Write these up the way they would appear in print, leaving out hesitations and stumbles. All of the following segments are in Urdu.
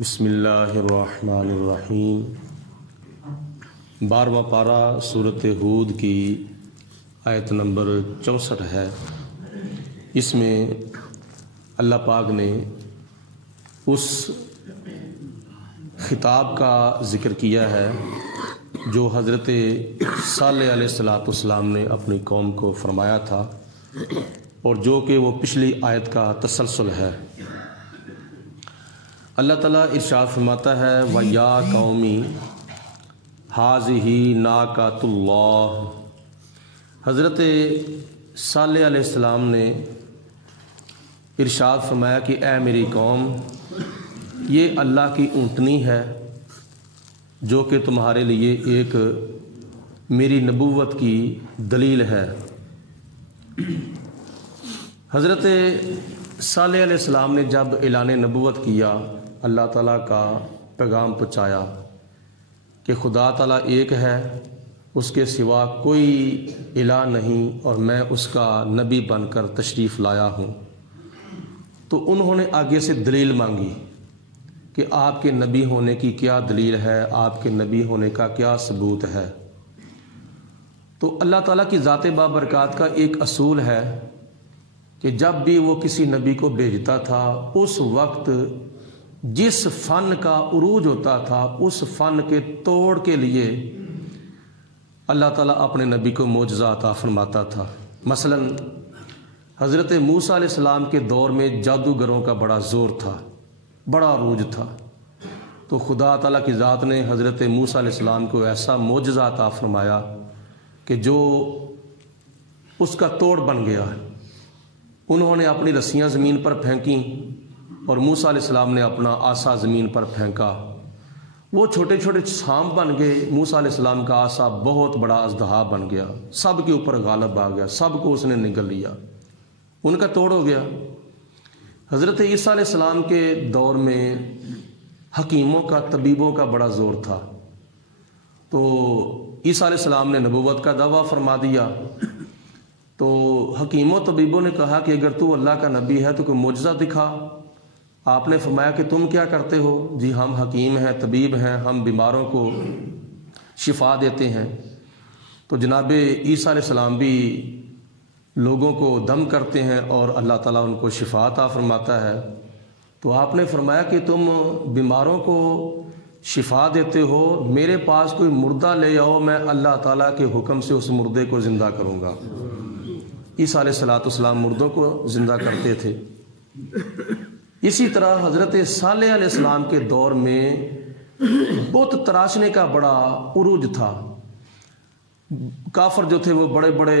بسم اللہ الرحمن الرحیم۔ 12واں پارہ سورۃ ہود کی آیت نمبر 64 ہے۔ اس میں اللہ پاک نے اس خطاب کا ذکر کیا ہے جو حضرت صالح علیہ السلام نے اپنی قوم کو فرمایا تھا، اور جو کہ وہ پچھلی آیت کا تسلسل ہے۔ اللہ تعالیٰ ارشاد فرماتا ہے وَيَا قَوْمِ هَٰذِهِ نَاقَةُ اللَّهِ۔ حضرت صالح علیہ السلام نے ارشاد فرمایا کہ اے میری قوم، یہ اللہ کی اونٹنی ہے جو کہ تمہارے لیے ایک میری نبوت کی دلیل ہے۔ حضرت صالح علیہ السلام نے جب اعلان نبوت کیا، اللہ تعالیٰ کا پیغام پہنچایا کہ خدا تعالیٰ ایک ہے، اس کے سوا کوئی الہ نہیں، اور میں اس کا نبی بن کر تشریف لایا ہوں، تو انہوں نے آگے سے دلیل مانگی کہ آپ کے نبی ہونے کی کیا دلیل ہے، آپ کے نبی ہونے کا کیا ثبوت ہے۔ تو اللہ تعالیٰ کی ذات بابرکات کا ایک اصول ہے کہ جب بھی وہ کسی نبی کو بھیجتا تھا، اس وقت جس فن کا عروج ہوتا تھا، اس فن کے توڑ کے لیے اللہ تعالیٰ اپنے نبی کو معجزہ عطا فرماتا تھا۔ مثلا حضرت موسیٰ علیہ السلام کے دور میں جادوگروں کا بڑا زور تھا، بڑا عروج تھا، تو خدا تعالیٰ کی ذات نے حضرت موسیٰ علیہ السلام کو ایسا معجزہ عطا فرمایا کہ جو اس کا توڑ بن گیا۔ انہوں نے اپنی رسیاں زمین پر پھینکیں اور موسیٰ علیہ السلام نے اپنا عصا زمین پر پھینکا، وہ چھوٹے چھوٹے سانپ بن گئے، موسیٰ علیہ السلام کا عصا بہت بڑا اژدہا بن گیا، سب کے اوپر غالب آ گیا، سب کو اس نے نگل لیا، ان کا توڑ ہو گیا۔ حضرت عیسیٰ علیہ السلام کے دور میں حکیموں کا، طبیبوں کا بڑا زور تھا، تو عیسیٰ علیہ السلام نے نبوت کا دعویٰ فرما دیا، تو حکیموں طبیبوں نے کہا کہ اگر تو اللہ کا نبی ہے تو کوئی معجزہ دکھا۔ آپ نے فرمایا کہ تم کیا کرتے ہو؟ جی ہم حکیم ہیں، طبیب ہیں، ہم بیماروں کو شفا دیتے ہیں۔ تو جناب عیسیٰ علیہ السلام بھی لوگوں کو دم کرتے ہیں اور اللہ تعالیٰ ان کو شفا عطا فرماتا ہے۔ تو آپ نے فرمایا کہ تم بیماروں کو شفا دیتے ہو، میرے پاس کوئی مردہ لے آؤ، میں اللہ تعالیٰ کے حکم سے اس مردے کو زندہ کروں گا۔ عیسیٰ علیہ السلام مردوں کو زندہ کرتے تھے۔ اسی طرح حضرت صالح علیہ السلام کے دور میں بت تراشنے کا بڑا عروج تھا۔ کافر جو تھے وہ بڑے بڑے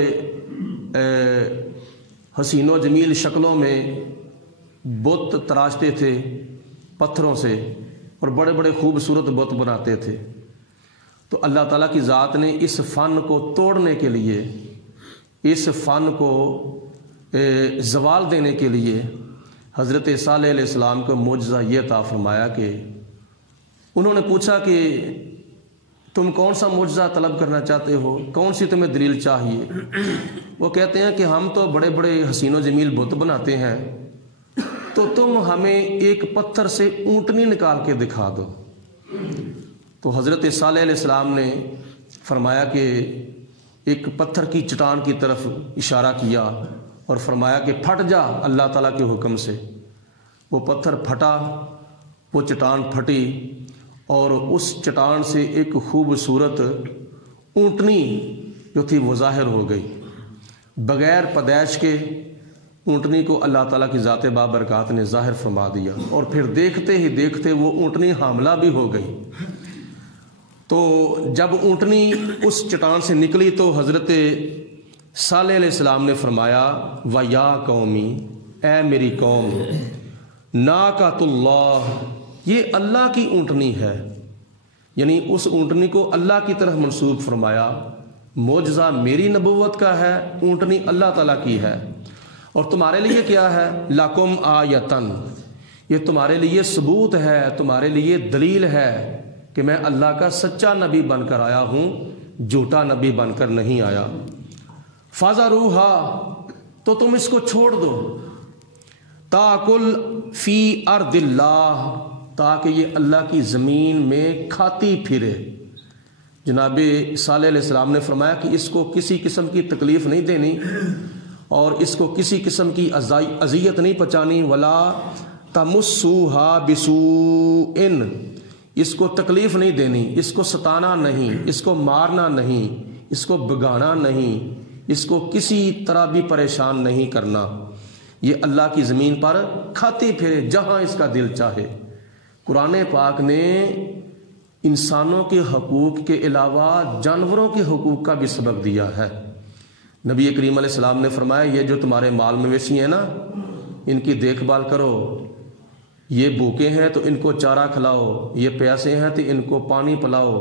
حسین و جمیل شکلوں میں بت تراشتے تھے پتھروں سے، اور بڑے بڑے خوبصورت بت بناتے تھے۔ تو اللہ تعالیٰ کی ذات نے اس فن کو توڑنے کے لیے، اس فن کو زوال دینے کے لیے حضرت صالح علیہ السلام کو معجزہ یہ عطا فرمایا کہ انہوں نے پوچھا کہ تم کون سا معجزہ طلب کرنا چاہتے ہو، کون سی تمہیں دلیل چاہیے؟ وہ کہتے ہیں کہ ہم تو بڑے بڑے حسین و جمیل بت بناتے ہیں، تو تم ہمیں ایک پتھر سے اونٹنی نکال کے دکھا دو۔ تو حضرت صالح علیہ السلام نے فرمایا کہ ایک پتھر کی چٹان کی طرف اشارہ کیا اور فرمایا کہ پھٹ جا اللہ تعالیٰ کے حکم سے۔ وہ پتھر پھٹا، وہ چٹان پھٹی، اور اس چٹان سے ایک خوبصورت اونٹنی جو تھی وہ ظاہر ہو گئی، بغیر پیدائش کے اونٹنی کو اللہ تعالیٰ کی ذات بابرکات نے ظاہر فرما دیا، اور پھر دیکھتے ہی دیکھتے وہ اونٹنی حاملہ بھی ہو گئی۔ تو جب اونٹنی اس چٹان سے نکلی تو حضرت صالح علیہ السلام نے فرمایا وَيَا قَوْمِ، اے میری قوم، نَاقَةُ اللَّهِ، یہ اللہ کی اونٹنی ہے، یعنی اس اونٹنی کو اللہ کی طرف منسوب فرمایا۔ معجزہ میری نبوت کا ہے، اونٹنی اللہ تعالیٰ کی ہے، اور تمہارے لیے کیا ہے؟ لَكُمْ آیَةً، یہ تمہارے لیے ثبوت ہے، تمہارے لیے دلیل ہے کہ میں اللہ کا سچا نبی بن کر آیا ہوں، جھوٹا نبی بن کر نہیں آیا۔ فَذَرُوهَا، تو تم اس کو چھوڑ دو، تاکل فی ارض اللہ، تاکہ یہ اللہ کی زمین میں کھاتی پھرے۔ جناب صالح علیہ السلام نے فرمایا کہ اس کو کسی قسم کی تکلیف نہیں دینی اور اس کو کسی قسم کی اذیت نہیں پہنچانی، ولا تمسوها بسوء، اس کو تکلیف نہیں دینی، اس کو ستانا نہیں، اس کو مارنا نہیں، اس کو بگانا نہیں، اس کو کسی طرح بھی پریشان نہیں کرنا۔ یہ اللہ کی زمین پر کھاتی پھرے جہاں اس کا دل چاہے۔ قرآن پاک نے انسانوں کے حقوق کے علاوہ جانوروں کے حقوق کا بھی سبق دیا ہے۔ نبی کریم علیہ السلام نے فرمایا یہ جو تمہارے مال مویشی ہیں نا، ان کی دیکھ بھال کرو، یہ بھوکے ہیں تو ان کو چارہ کھلاؤ، یہ پیاسے ہیں تو ان کو پانی پلاؤ،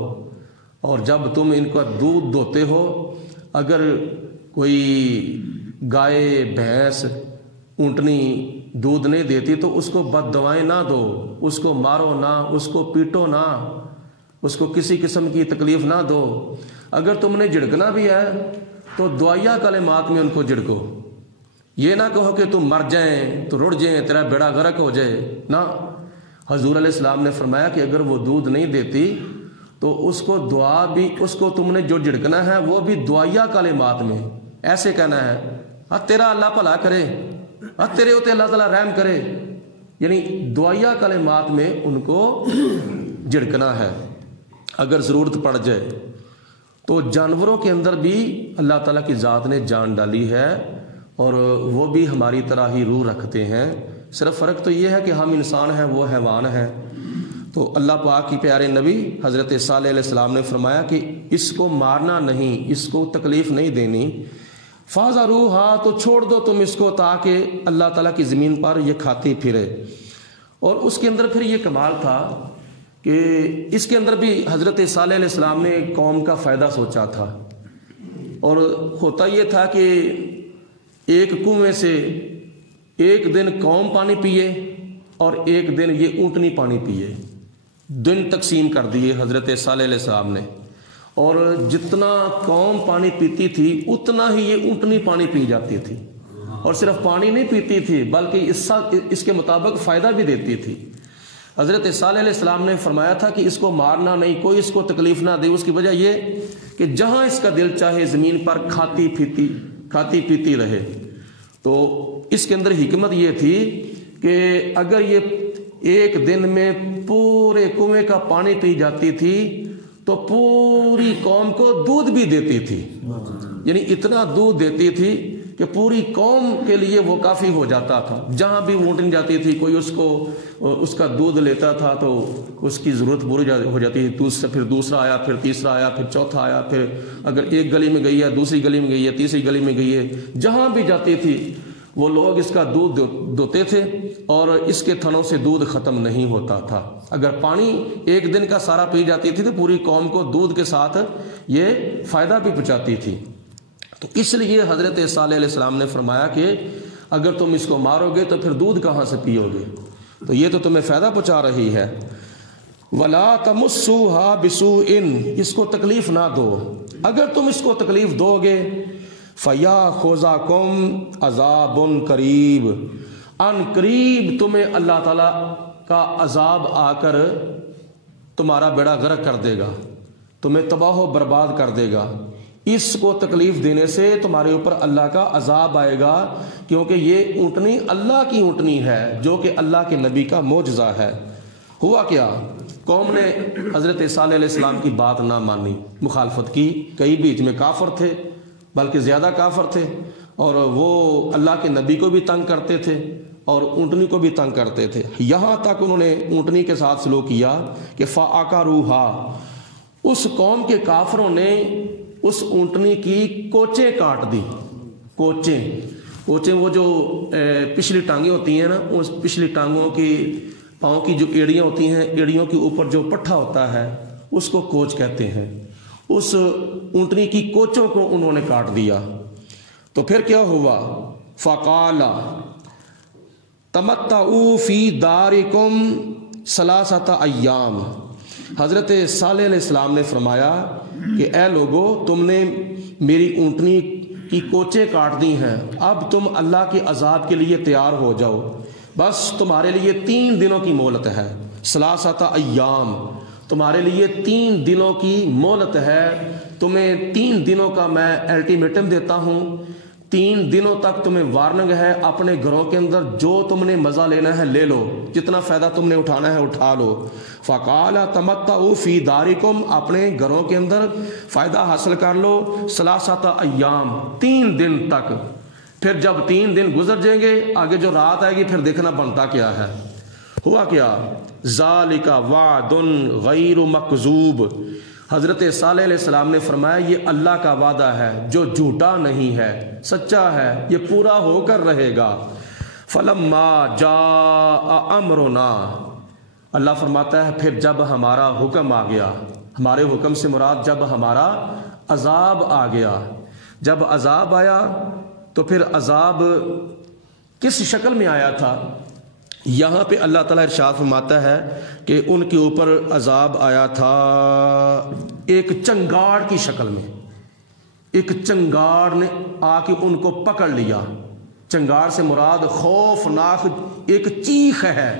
اور جب تم ان کا دودھ دوتے ہو، اگر کوئی گائے بھینس اونٹنی دودھ نہیں دیتی تو اس کو بد دوائیں نہ دو، اس کو مارو نہ، اس کو پیٹو نہ، اس کو کسی قسم کی تکلیف نہ دو۔ اگر تم نے جھڑکنا بھی ہے تو دعائیہ کلمات میں ان کو جھڑکو، یہ نہ کہو کہ تم مر جائیں تو رڑ جائیں، تیرا بیڑا غرق ہو جائے نہ۔ حضور علیہ السلام نے فرمایا کہ اگر وہ دودھ نہیں دیتی تو اس کو دعا بھی، اس کو تم نے جو جھڑکنا ہے وہ بھی دعائیہ کلمات میں ایسے کہنا ہے تیرا اللہ بھلا کرے، تیرے ہوتے اللہ تعالیٰ رحم کرے، یعنی دعائیہ کلمات میں ان کو جھڑکنا ہے۔ اگر ضرورت پڑ جائے تو جانوروں کے اندر بھی اللہ تعالیٰ کی ذات نے جان ڈالی ہے اور وہ بھی ہماری طرح ہی روح رکھتے ہیں، صرف فرق تو یہ ہے کہ ہم انسان ہیں وہ حیوان ہیں۔ تو اللہ پاک کی پیارے نبی حضرت صالح علیہ السلام نے فرمایا کہ اس کو مارنا نہیں، اس کو تکلیف نہیں دینی، فَذَرُوهَا، تو چھوڑ دو تم اس کو تاکہ اللہ تعالیٰ کی زمین پر یہ کھاتی پھرے۔ اور اس کے اندر پھر یہ کمال تھا کہ اس کے اندر بھی حضرت صالح علیہ السلام نے قوم کا فائدہ سوچا تھا، اور ہوتا یہ تھا کہ ایک کنویں سے ایک دن قوم پانی پیے اور ایک دن یہ اونٹنی پانی پیے، دن تقسیم کر دیے حضرت صالح علیہ السلام نے، اور جتنا قوم پانی پیتی تھی اتنا ہی یہ اونٹنی پانی پی جاتی تھی، اور صرف پانی نہیں پیتی تھی بلکہ اس کے مطابق فائدہ بھی دیتی تھی۔ حضرت صالح علیہ السلام نے فرمایا تھا کہ اس کو مارنا نہیں، کوئی اس کو تکلیف نہ دے، اس کی وجہ یہ کہ جہاں اس کا دل چاہے زمین پر کھاتی پیتی رہے۔ تو اس کے اندر حکمت یہ تھی کہ اگر یہ ایک دن میں پورے کنویں کا پانی پی جاتی تھی تو پوری قوم کو دودھ بھی دیتی تھی، یعنی اتنا دودھ دیتی تھی کہ پوری قوم کے لیے وہ کافی ہو جاتا تھا۔ جہاں بھی اونٹنی جاتی تھی کوئی اس کا دودھ لیتا تھا تو اس کی ضرورت پوری ہو جاتی تھی، پھر دوسرا آیا، پھر تیسرا آیا، پھر چوتھا آیا، پھر اگر ایک گلی میں گئی ہے، دوسری گلی میں گئی ہے، تیسری گلی میں گئی ہے، جہاں بھی جاتی تھی وہ لوگ اس کا دودھ دوتے تھے اور اس کے تھنوں سے دودھ ختم نہیں ہوتا تھا۔ اگر پانی ایک دن کا سارا پی جاتی تھی تو پوری قوم کو دودھ کے ساتھ یہ فائدہ بھی پہنچاتی تھی۔ تو اس لیے حضرت صالح علیہ السلام نے فرمایا کہ اگر تم اس کو مارو گے تو پھر دودھ کہاں سے پیو گے، تو یہ تو تمہیں فائدہ پہنچا رہی ہے۔ وَلَا تَمُسُّوهَا بِسُوءٍ، اس کو تکلیف نہ دو، اگر تم اس کو تکلیف دو گے فَيَأْخُذَكُمْ عَذَابٌ قَرِيبٌ، ان قریب تمہیں اللہ تعالیٰ کا عذاب آ کر تمہارا بیڑا غرق کر دے گا، تمہیں تباہ و برباد کر دے گا۔ اس کو تکلیف دینے سے تمہارے اوپر اللہ کا عذاب آئے گا، کیونکہ یہ اونٹنی اللہ کی اونٹنی ہے جو کہ اللہ کے نبی کا معجزہ ہے۔ ہوا کیا، قوم نے حضرت صالح علیہ السلام کی بات نہ مانی، مخالفت کی، کئی بیچ میں کافر تھے، بلکہ زیادہ کافر تھے، اور وہ اللہ کے نبی کو بھی تنگ کرتے تھے اور اونٹنی کو بھی تنگ کرتے تھے، یہاں تک انہوں نے اونٹنی کے ساتھ سلوک کیا کہ فَأَكَرُوهَا، اس قوم کے کافروں نے اس اونٹنی کی کوچیں کاٹ دی۔ کوچیں وہ جو پچھلی ٹانگیں ہوتی ہیں نا، اس پچھلی ٹانگوں کی پاؤں کی جو ایڑیاں ہوتی ہیں، ایڑیوں کے اوپر جو پٹھا ہوتا ہے اس کو کوچ کہتے ہیں، اس اونٹنی کی کوچوں کو انہوں نے کاٹ دیا۔ تو پھر کیا ہوا، فَقَالَ تَمَتَّعُوا فِي دَارِكُمْ ثَلَاثَةَ أَيَّامٍ، حضرت صالح علیہ السلام نے فرمایا کہ اے لوگو، تم نے میری اونٹنی کی کوچیں کاٹ دی ہیں، اب تم اللہ کے عذاب کے لیے تیار ہو جاؤ، بس تمہارے لیے 3 دنوں کی مہلت ہے، ثلاثۃ ایام، تمہارے لیے 3 دنوں کی مہلت ہے، تمہیں 3 دنوں کا میں الٹیمیٹم دیتا ہوں، 3 دنوں تک تمہیں وارننگ ہے، اپنے گھروں کے اندر جو تم نے مزہ لینا ہے لے لو، جتنا فائدہ تم نے اٹھانا ہے اٹھا لو۔ فقال تمتعوا فی دارکم، اپنے گھروں کے اندر فائدہ حاصل کر لو، ثلاثۃ ایام، 3 دن تک۔ پھر جب 3 دن گزر جائیں گے، آگے جو رات آئے گی پھر دیکھنا بنتا کیا ہے۔ ہوا کیا؟ ذالک وعد غیر مکذوب، حضرت صالح علیہ السلام نے فرمایا یہ اللہ کا وعدہ ہے جو جھوٹا نہیں ہے، سچا ہے، یہ پورا ہو کر رہے گا۔ فلما جاء امرنا، اللہ فرماتا ہے پھر جب ہمارا حکم آ گیا، ہمارے حکم سے مراد جب ہمارا عذاب آ گیا، جب عذاب آیا تو پھر عذاب کس شکل میں آیا تھا؟ یہاں پہ اللہ تعالیٰ ارشاد فرماتا ہے کہ ان کے اوپر عذاب آیا تھا ایک چنگاڑ کی شکل میں، ایک چنگاڑ نے آ کے ان کو پکڑ لیا۔ چنگاڑ سے مراد خوفناک ایک چیخ ہے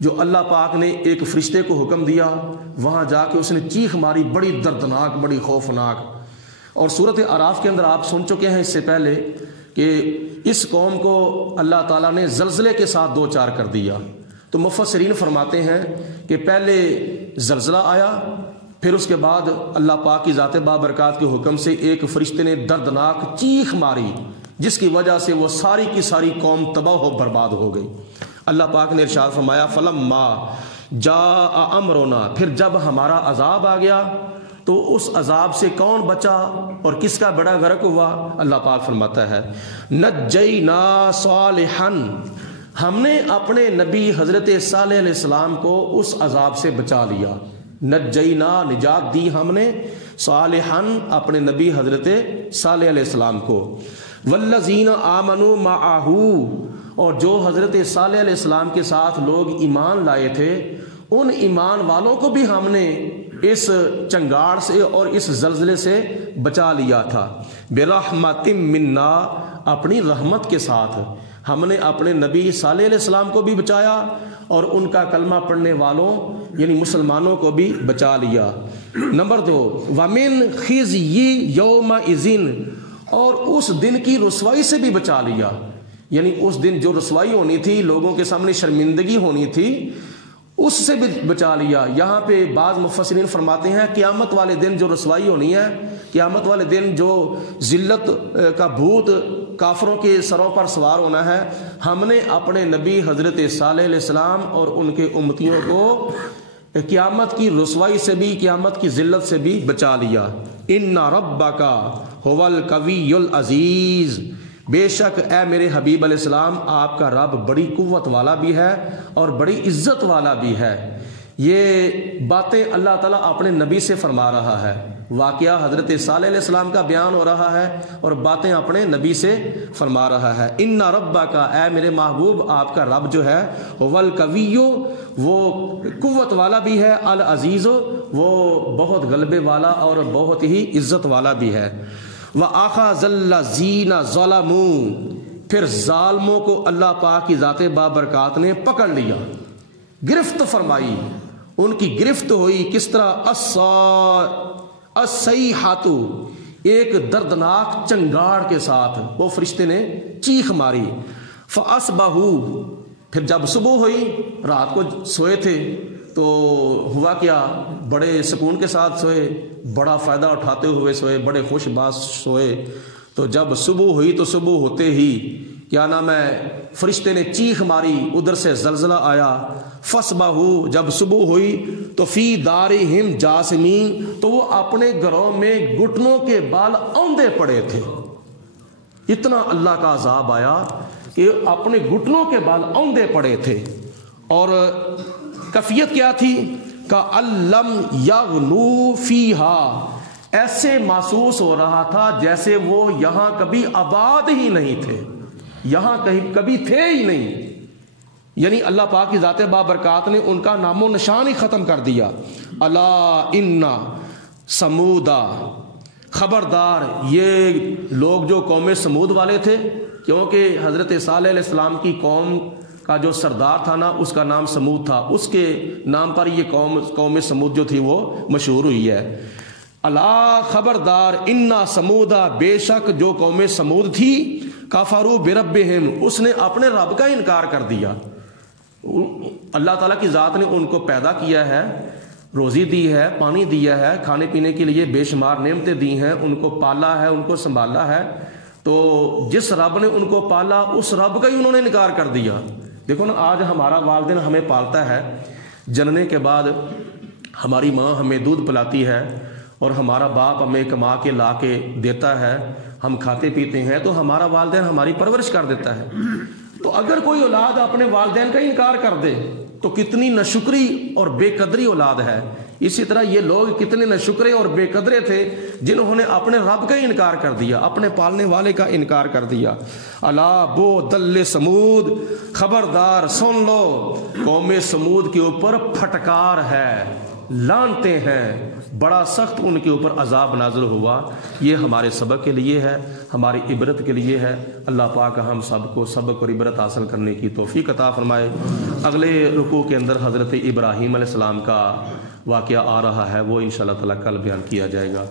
جو اللہ پاک نے ایک فرشتے کو حکم دیا، وہاں جا کے اس نے چیخ ماری، بڑی دردناک، بڑی خوفناک۔ اور سورۃ اعراف کے اندر آپ سن چکے ہیں اس سے پہلے کہ اس قوم کو اللہ تعالیٰ نے زلزلے کے ساتھ 2 کر دیا۔ تو مفسرین فرماتے ہیں کہ پہلے زلزلہ آیا، پھر اس کے بعد اللہ پاک کی ذات بابرکات کے حکم سے ایک فرشتے نے دردناک چیخ ماری، جس کی وجہ سے وہ ساری کی ساری قوم تباہ و برباد ہو گئی۔ اللہ پاک نے ارشاد فرمایا فلما جاء امرنا، پھر جب ہمارا عذاب آ گیا تو اس عذاب سے کون بچا اور کس کا بڑا غرق ہوا؟ اللہ پاک فرماتا ہے نجینا صالحا، ہم نے اپنے نبی حضرت صالح علیہ السلام کو اس عذاب سے بچا لیا۔ نجینا، نجات دی ہم نے، صالحا، اپنے نبی حضرت صالح علیہ السلام کو، والذین آمنوا معہ، اور جو حضرت صالح علیہ السلام کے ساتھ لوگ ایمان لائے تھے ان ایمان والوں کو بھی ہم نے اس چنگاڑ سے اور اس زلزلے سے بچا لیا تھا۔ برحمت منا، اپنی رحمت کے ساتھ ہم نے اپنے نبی صالح علیہ السلام کو بھی بچایا اور ان کا کلمہ پڑھنے والوں یعنی مسلمانوں کو بھی بچا لیا۔ نمبر 2، ومن خزی یومئذ، اور اس دن کی رسوائی سے بھی بچا لیا، یعنی اس دن جو رسوائی ہونی تھی، لوگوں کے سامنے شرمندگی ہونی تھی، اس سے بھی بچا لیا۔ یہاں پہ بعض مفسرین فرماتے ہیں قیامت والے دن جو رسوائی ہونی ہے، قیامت والے دن جو ذلت کا بھوت کافروں کے سروں پر سوار ہونا ہے، ہم نے اپنے نبی حضرت صالح علیہ السلام اور ان کے امتیوں کو قیامت کی رسوائی سے بھی، قیامت کی ذلت سے بھی بچا لیا۔ ان ربک هو القوی العزیز، بے شک اے میرے حبیب علیہ السلام آپ کا رب بڑی قوت والا بھی ہے اور بڑی عزت والا بھی ہے۔ یہ باتیں اللہ تعالیٰ اپنے نبی سے فرما رہا ہے، واقعہ حضرت صالح علیہ السلام کا بیان ہو رہا ہے اور باتیں اپنے نبی سے فرما رہا ہے۔ ان ربک، اے میرے محبوب آپ کا رب جو ہے، هو القوی، وہ قوت والا بھی ہے، العزیز، وہ بہت غلبے والا اور بہت ہی عزت والا بھی ہے۔ وَأَخَذَ الَّذِينَ ظَلَمُوا، پھر ظالموں کو اللہ پاک کی ذات بابرکات نے پکڑ لیا، گرفت فرمائی، ان کی گرفت ہوئی۔ کس طرح؟ الصَّيْحَةُ، ایک دردناک چنگاڑ کے ساتھ، وہ فرشتے نے چیخ ماری۔ فَأَصْبَحُوا، پھر جب صبح ہوئی، رات کو سوئے تھے تو ہوا کیا، بڑے سکون کے ساتھ سوئے، بڑا فائدہ اٹھاتے ہوئے سوئے، بڑے خوش باش سوئے۔ تو جب صبح ہوئی تو صبح ہوتے ہی کیا نام ہے، فرشتے نے چیخ ماری، ادھر سے زلزلہ آیا۔ فَأَصْبَحُوا، جب صبح ہوئی تو فی دارہم جاثمین، تو وہ اپنے گھروں میں گھٹنوں کے بال اوندے پڑے تھے۔ اتنا اللہ کا عذاب آیا کہ اپنے گھٹنوں کے بال اوندے پڑے تھے۔ اور کیفیت کیا تھی؟ کَأَلَّمْ يَغْنُوا فِيهَا، ایسے محسوس ہو رہا تھا جیسے وہ یہاں کبھی آباد ہی نہیں تھے، یہاں کبھی تھے ہی نہیں، یعنی اللہ پاک کی ذات بابرکات نے ان کا نام و نشان ہی ختم کر دیا۔ الا ان سمودا، خبردار یہ لوگ جو قوم سمود والے تھے، کیونکہ حضرت صالح علیہ السلام کی قوم کا جو سردار تھا نا اس کا نام سمود تھا، اس کے نام پر یہ قوم سمود جو تھی وہ مشہور ہوئی ہے۔ الا خبردار انا سمودا، بے شک جو قوم سمود تھی، کفروا بربہم، اس نے اپنے رب کا انکار کر دیا۔ اللہ تعالیٰ کی ذات نے ان کو پیدا کیا ہے، روزی دی ہے، پانی دیا ہے، کھانے پینے کے لیے بے شمار نعمتیں دی ہیں، ان کو پالا ہے، ان کو سنبھالا ہے، تو جس رب نے ان کو پالا اس رب کا ہی انہوں نے انکار کر دیا۔ دیکھو نا، آج ہمارا والدین ہمیں پالتا ہے، جننے کے بعد ہماری ماں ہمیں دودھ پلاتی ہے اور ہمارا باپ ہمیں کما کے لا کے دیتا ہے، ہم کھاتے پیتے ہیں، تو ہمارا والدین ہماری پرورش کر دیتا ہے۔ تو اگر کوئی اولاد اپنے والدین کا انکار کر دے تو کتنی ناشکری اور بے قدری اولاد ہے۔ اسی طرح یہ لوگ کتنے ناشکرے اور بے قدرے تھے جنہوں نے اپنے رب کا انکار کر دیا، اپنے پالنے والے کا انکار کر دیا۔ الا بودل سمود، خبردار سن لو، قوم سمود کے اوپر پھٹکار ہے، لانتے ہیں، بڑا سخت ان کے اوپر عذاب نازل ہوا۔ یہ ہمارے سبق کے لیے ہے، ہماری عبرت کے لیے ہے۔ اللہ پاک ہم سب کو سبق اور عبرت حاصل کرنے کی توفیق عطا فرمائے۔ اگلے رکوع کے اندر حضرت ابراہیم علیہ السلام کا واقعہ آ رہا ہے، وہ انشاءاللہ تعالی کل بیان کیا جائے گا۔